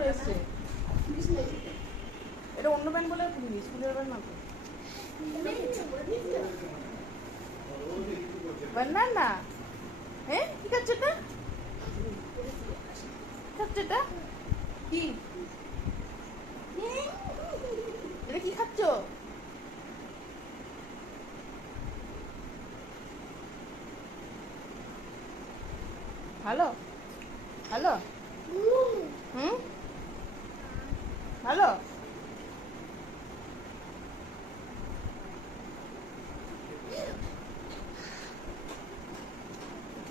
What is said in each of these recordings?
পরে এসছে। এটা অন্য প্যান্ট বলে কিনবি, স্কুলের প্যান্ট না তো। বানানা, হ্যাঁ কি খাচ্ছে এটা? খাচ্ছে এটা কি? এটা কি খাচ্ছ? ভালো ভালো, হুম ভালো।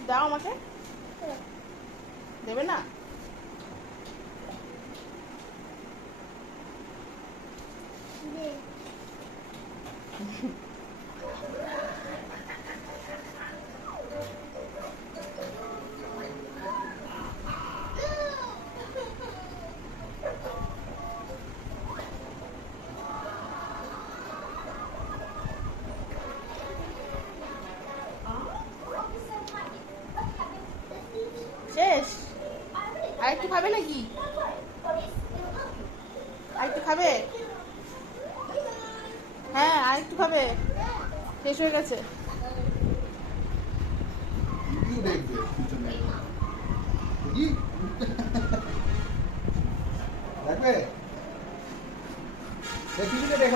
দাও আমাকে, দেবে না? শেষ? আরেকটু খাবে নাকি? আরেকটু খাবে? হ্যাঁ আরেকটু খাবে, শেষ হয়ে গেছে।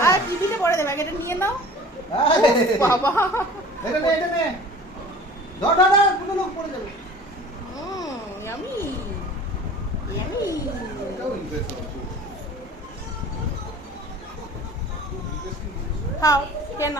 আর টিভিতে পরে দেবে, এটা নিয়ে নাও বাবা। ইয়ামি ইয়ামি, খাও কেন?